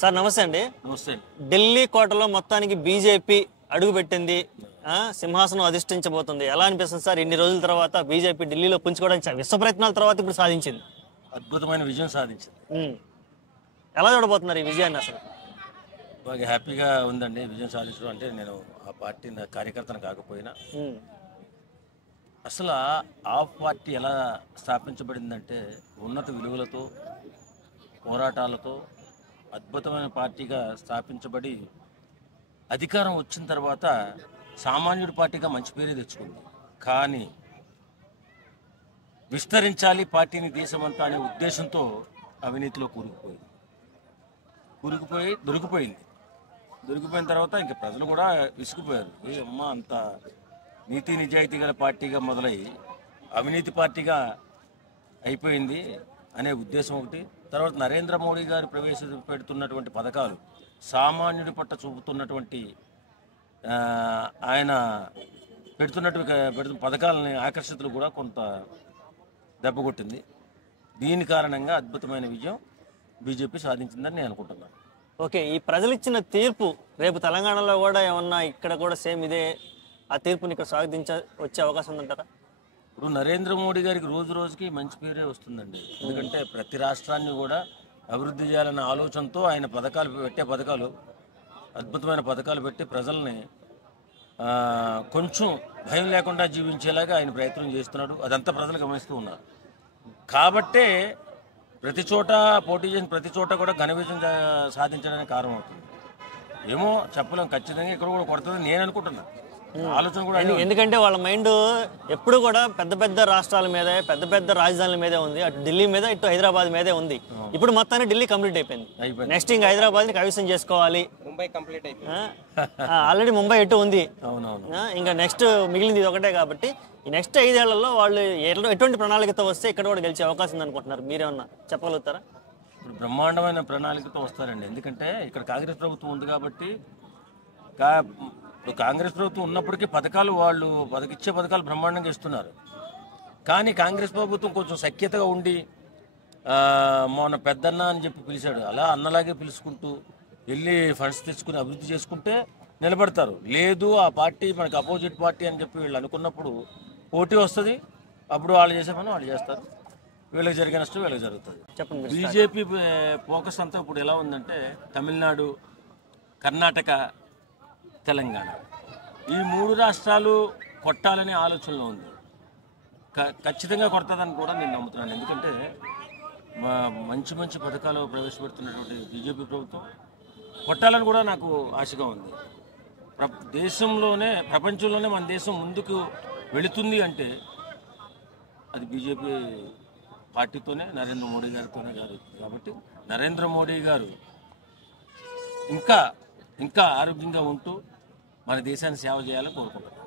Sir నమస్తే అండి. నమస్తే. ఢిల్లీ కోటలో మొత్తానికి బీజేపీ అడుగుపెట్టింది, సింహాసనం అధిష్ఠించబోతుంది. ఎలా అనిపిస్తుంది సార్? ఇన్ని రోజుల తర్వాత బీజేపీ ఢిల్లీలో పుంజుకోవడానికి విశ్వ ప్రయత్నాల తర్వాత ఇప్పుడు సాధించింది, అద్భుతమైన విజయం సాధించింది. ఎలా చూడబోతున్నారు ఈ విజయాన్ని? అసలు బాగా హ్యాపీగా ఉందండి విజయం సాధించడం. అంటే నేను ఆ పార్టీ కార్యకర్తను కాకపోయినా అసలు ఆ పార్టీ ఎలా స్థాపించబడిందంటే ఉన్నత విలువలతో పోరాటాలతో అద్భుతమైన పార్టీగా స్థాపించబడి అధికారం వచ్చిన తర్వాత సామాన్యుడి పార్టీగా మంచి పేరే తెచ్చుకుంది. కానీ విస్తరించాలి పార్టీని దేశమంతా అనే ఉద్దేశంతో అవినీతిలో దొరికిపోయిన తర్వాత ఇంక ప్రజలు కూడా విసిగిపోయారు. అమ్మ అంత నీతి నిజాయితీ గల పార్టీగా మొదలై అవినీతి పార్టీగా అయిపోయింది అనే ఉద్దేశం ఒకటి. తర్వాత నరేంద్ర మోడీ గారు ప్రవేశపెడుతున్నటువంటి పథకాలు, సామాన్యుడి పట్ల చూపుతున్నటువంటి ఆయన పెడుతున్న పథకాలని ఆకర్షితులు కూడా కొంత దెబ్బ కొట్టింది. దీని కారణంగా అద్భుతమైన విజయం బీజేపీ సాధించిందని నేను అనుకుంటున్నాను. ఓకే, ఈ ప్రజలు ఇచ్చిన తీర్పు రేపు తెలంగాణలో కూడా ఏమన్నా ఇక్కడ కూడా సేమ్ ఇదే ఆ తీర్పుని ఇక్కడ వచ్చే అవకాశం ఉందంటారా? ఇప్పుడు నరేంద్ర మోడీ గారికి రోజు రోజుకి మంచి పేరే వస్తుందండి. ఎందుకంటే ప్రతి రాష్ట్రాన్ని కూడా అభివృద్ధి చేయాలన్న ఆలోచనతో ఆయన పథకాలు అద్భుతమైన పథకాలు పెట్టి ప్రజల్ని కొంచెం భయం లేకుండా జీవించేలాగా ఆయన ప్రయత్నం చేస్తున్నాడు. అదంతా ప్రజలు గమనిస్తూ ఉన్నారు. కాబట్టే ప్రతి చోట పోటీ చేసిన ప్రతి చోట కూడా ఘన విజయం సాధించడానికి కారణం అవుతుంది. ఏమో చెప్పలేం, ఖచ్చితంగా ఇక్కడ కూడా కొడుతుందని నేను అనుకుంటున్నాను. ఆలోచన కూడా, ఎందుకంటే వాళ్ళ మైండ్ ఎప్పుడు కూడా పెద్ద పెద్ద రాష్ట్రాల మీదే, పెద్ద పెద్ద రాజధానుల మీదే ఉంది. అటు ఢిల్లీ మీద, ఇటు హైదరాబాద్ మీదే ఉంది. ఇప్పుడు మొత్తాన్ని ఢిల్లీ కంప్లీట్ అయిపోయింది. నెక్స్ట్ ఇంకా హైదరాబాద్ ని కైవసం చేసుకోవాలి. ముంబై కంప్లీట్ అయిపోయింది, ఆల్రెడీ ముంబై ఎటు ఉంది. అవునవును, ఇంకా నెక్స్ట్ మిగిలింది ఒకటే. కాబట్టి ఈ నెక్స్ట్ 5 ఏళ్లలో వాళ్ళు ఎటువంటి ప్రణాళికతో వస్తే ఇక్కడ కూడా గెలిచే అవకాశం ఉంది అనుకుంటున్నారు? మీరేమన్నా చెప్పగలుగుతారా? ఇప్పుడు బ్రహ్మాండమైన ప్రణాళికతో వస్తారండి. ఎందుకంటే ఇక్కడ కాంగ్రెస్ ప్రభుత్వం ఉంది కాబట్టి. ఇప్పుడు కాంగ్రెస్ ప్రభుత్వం ఉన్నప్పటికీ వాళ్ళు ఇచ్చే పథకాలు బ్రహ్మాండంగా ఇస్తున్నారు. కానీ కాంగ్రెస్ ప్రభుత్వం కొంచెం సఖ్యతగా ఉండి మొన్న పెద్దన్న అని చెప్పి పిలిచాడు, అలా అన్నలాగే పిలుచుకుంటూ వెళ్ళి ఫండ్స్ తెచ్చుకుని అభివృద్ధి చేసుకుంటే నిలబడతారు. లేదు ఆ పార్టీ మనకి అపోజిట్ పార్టీ అని చెప్పి వీళ్ళు అనుకున్నప్పుడు పోటీ వస్తుంది. అప్పుడు వాళ్ళు చేసే పని వాళ్ళు చేస్తారు. వీళ్ళకి జరిగే నష్టం వీళ్ళకి జరుగుతుంది. చెప్పండి. బీజేపీ ఫోకస్ అంతా ఇప్పుడు ఎలా ఉందంటే తమిళనాడు, కర్ణాటక, తెలంగాణ ఈ 3 రాష్ట్రాలు కొట్టాలనే ఆలోచనలో ఉంది. ఖచ్చితంగా కొడతాదని కూడా నేను నమ్ముతున్నాను. ఎందుకంటే మంచి మంచి పథకాలు ప్రవేశపెడుతున్నటువంటి బీజేపీ ప్రభుత్వం కొట్టాలని కూడా నాకు ఆశగా ఉంది. ప్రపంచంలోనే మన దేశం ముందుకు వెళుతుంది అంటే అది బీజేపీ పార్టీతోనే, నరేంద్ర మోడీ గారితోనే కాదు. కాబట్టి నరేంద్ర మోడీ గారు ఇంకా ఆరోగ్యంగా ఉంటూ మన దేశాన్ని సేవ చేయాలని కోరుకుంటున్నాను.